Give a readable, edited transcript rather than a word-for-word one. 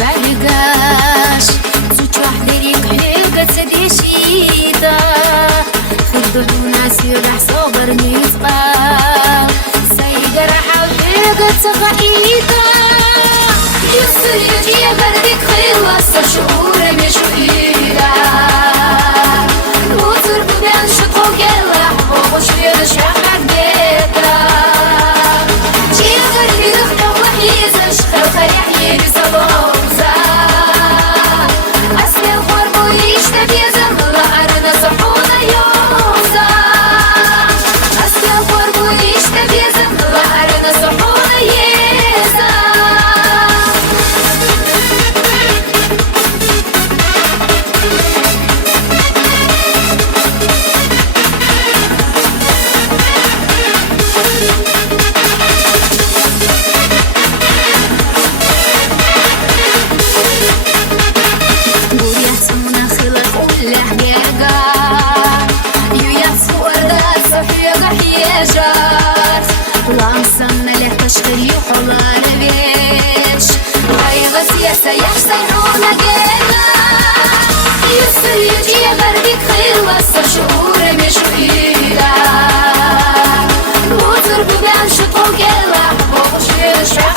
بعدقاش تشوح دريك حلقة سديشيدا خدو ناسي راح صبر نيفقا سيدة راح حلقة غعيدا يسر يجي بردك خلص شعور مشويدا وترك بين شطوك يلا وش يرشح حديدا جي غربي دخل وحيزش خلق يحيي بصبوزا أسمي الخرب ويشتب يزم لأرنا صحونا يوزا أسمي الخرب ويشتب يزم لأرنا صحونا يزا لامسنا له تشتري حلال بيش هاي غسيسة يحسنونا جينا يسر يجي بردك خلص شعور مشويدا وتربو بين شطوك يلا وش يشرح